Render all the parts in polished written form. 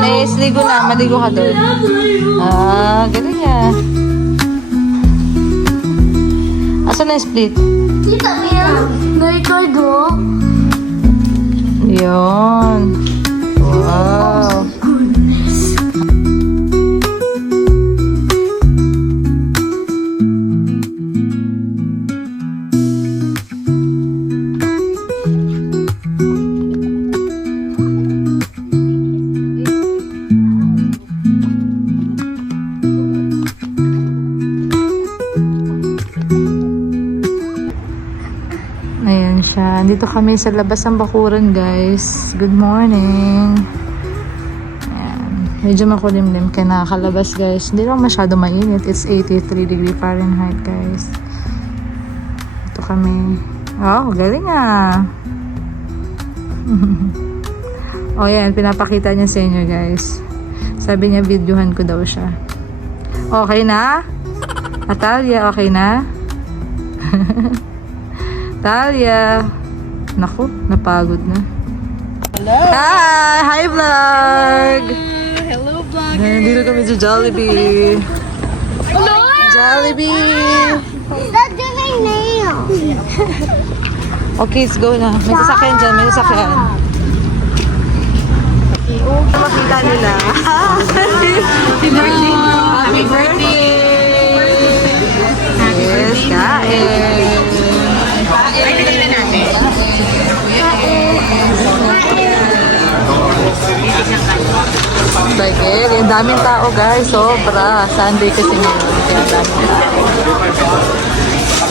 doon. Ligo na. Maligo ka doon. Ah, galing ah. Asan na yung split? Kita mo yan? Record oh. Yun. Wow. Ayan siya. Dito kami sa labas ng bakuran, guys. Good morning. Ayan. Medyo makulimlim kaya nakakalabas, guys. Hindi lang masyado mainit. It's 83 degree Fahrenheit, guys. Dito kami. Oh, galing ah. Oh, yan. Pinapakita niya sa inyo, guys. Sabi niya, videohan ko daw siya. Okay na? Atalia, okay na? Talia. Naku, napagod na. Hello! Hi vlog! Hello, vlog! Nandito kami sa Jollibee. Hello! Jollibee! That's my nail. Okay, let's go na. May sasakyan dyan, may sasakyan. Makita nila. Happy birthday! Happy birthday! Yes, kain! Bagay, ang daming tao guys, sobra. Sunday kasi ngayon, kaya daming tao.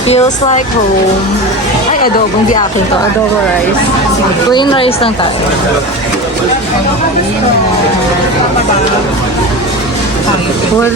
Feels like home. Ay, adobo, hindi akin to. Adobo rice. Plain rice lang tayo. Well,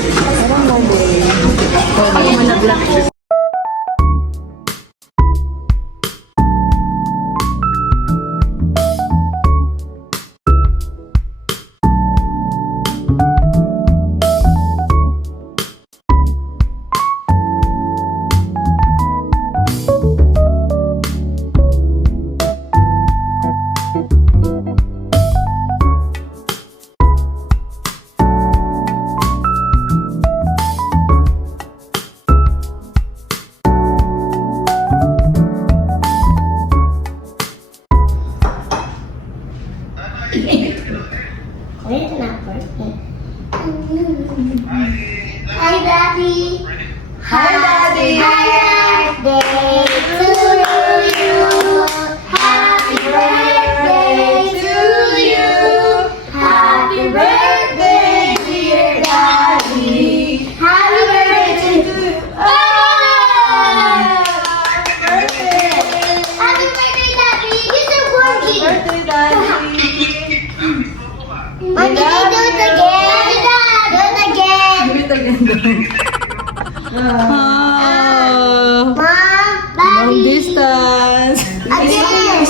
Wait, not birthday. Hi, Daddy. Hi, Daddy. Happy birthday to you. Happy birthday to you. Happy birthday, dear Daddy. Happy birthday to you. Happy birthday, Daddy. This is working. birthday, Daddy! Mommy, can you do it again? Do it again. Wait again. Oh, Mom, long Daddy. distance. Again.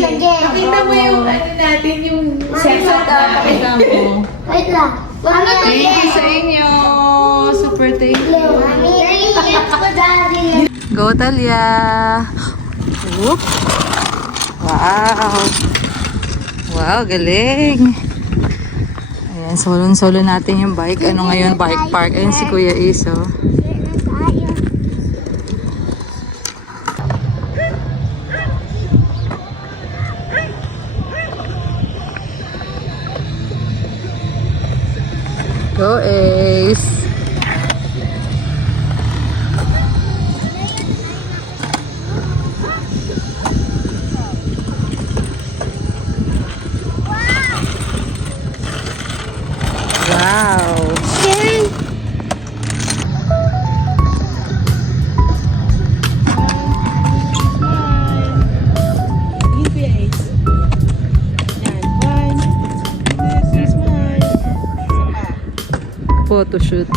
Again. Pakita mo yung ano natin, yung setup Pakita mo. Wait lang. Mommy, Thank you again. sa inyo. Super thank you. Mommy, again for Daddy. Go, Talia. Whoop. Wow. Wow, galing. Ayan, solo natin yung bike. Ano ngayon, bike park. Ayan si Kuya Ace, oh. Go, Ace. Wow. Photo shoot.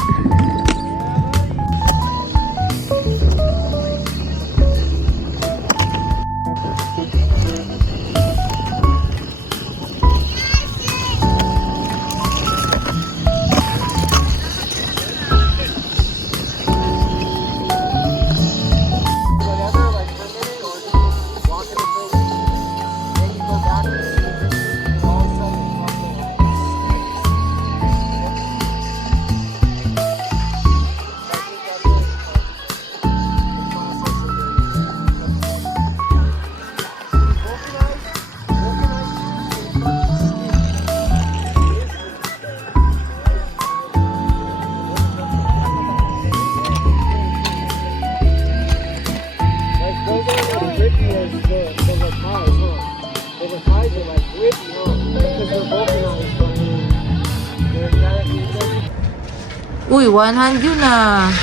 Uy, one hand yun ah.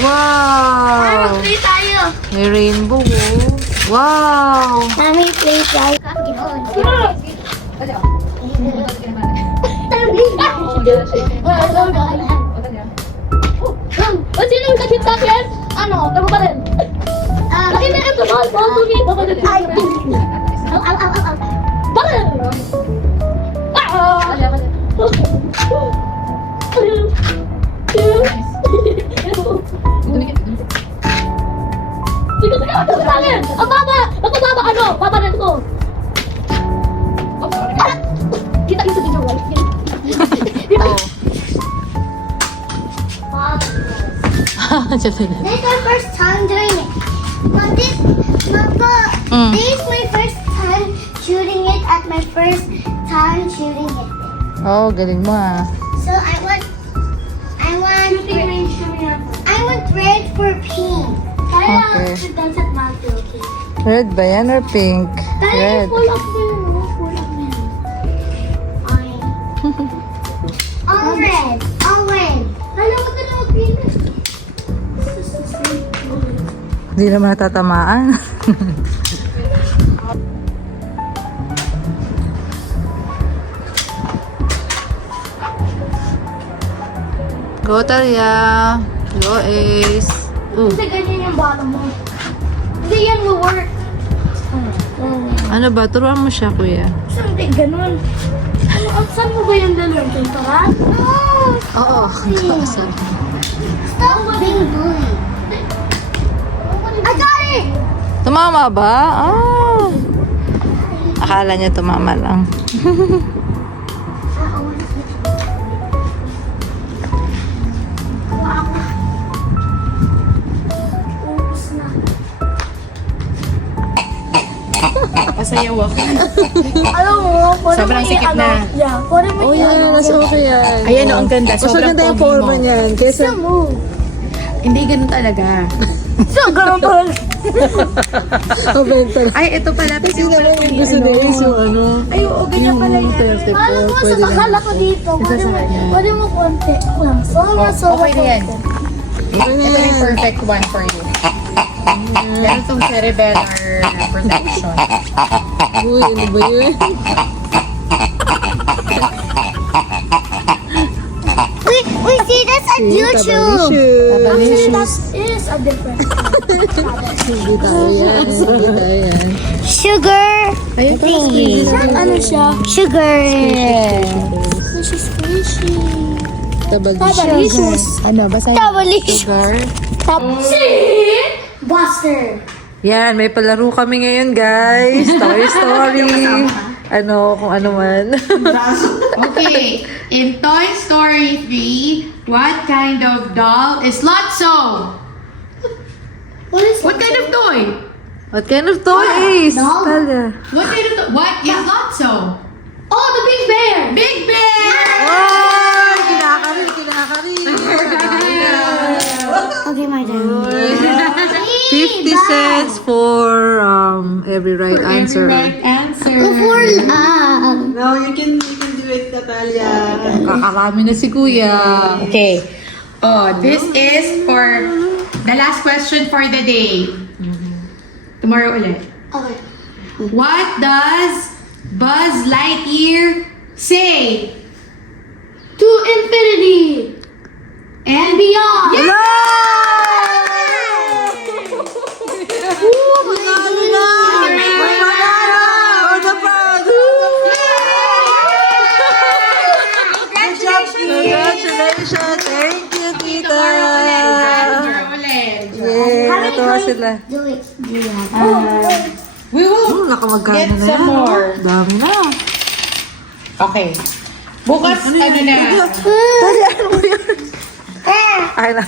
Wow! Play tayo. May rainbow oh. Wow! Mami, play tayo. Ba't sinong sakit sa akin? Ano? Tama pa rin. Laki na ito. Bawal tumit. Bawal tumit. Ow. Bakit? Sige, sa akin! Ang baba! Ang baba ano? Baba na ito. Kita yung sa video, right? This is my first time doing it. But this is my first time shooting it at my first time shooting it. Oh, galing mo ah. So I want red for pink. Okay. It doesn't matter, okay? Red ba yan or pink? Red. Full of men. Fine. All red. All red. Hello, what the green? This is the same color. Hindi naman natatamaan. Go, Talia. Go, Ace. Ooh. Kasi ganyan yung bottom mo. Hindi yan will work. Ano ba? Turuan mo siya, kuya. Hindi, ganun. Ano, saan mo ba yung dalawang pintaran? Oo. Stop being bullied. I got it! Tumama ba? Ah. Akala niya tumama lang. Pasayaw ako. Alam mo, pwede Sobrang mo sikip na. Yeah, pwede mo mas okay yan. Ayan o, ang ganda. Sobrang pogi mo. niyan. Kesa... Hindi ganun talaga. So, ganun pa lang. Ay, ito pala. Kasi yung pala yung gusto ni Ace yung ano. Ay, oo, ganyan pala yun. Alam mo, sa bakala ko dito. Pwede mo konti. Ako lang. Sobra. Okay na yan. Ito na yung perfect one for you. Meron itong cerebellar protection. Uy, ano ba yun? We see this on YouTube. Actually, that is a difference. Hindi tayo yan. Hindi tayo yan. Sugar thingy. Ano siya? Sugar. This is squishy. Tabalicious. Ano, basta Tabalicious. See? Buster. Yan, may palaro kami ngayon, guys. Toy Story. Ano, kung ano man. Okay, in Toy Story 3, what kind of doll is Lotso? What kind of toy? What kind of toy, Ace? Dog? Talia. What is Lotso? Oh, the big bear. Big Bear! Oh, kinakarin. Okay, my turn. 50 cents for every right answer. Right answer. No, you can do it, Natalia. Kakarami na si Kuya. Okay. Oh, this is for the last question for the day. Tomorrow ulit. Okay. What does Buzz Lightyear say? To infinity. And beyond. Yeah. Congratulations! Thank you, Tita! Tomorrow ulit. Yay! Natuwa sila. Do it. We will Nakamagkano get na some yan. more. Dami na. Okay. Bukas, ano na? Tali, ano mo yun? Ay, na.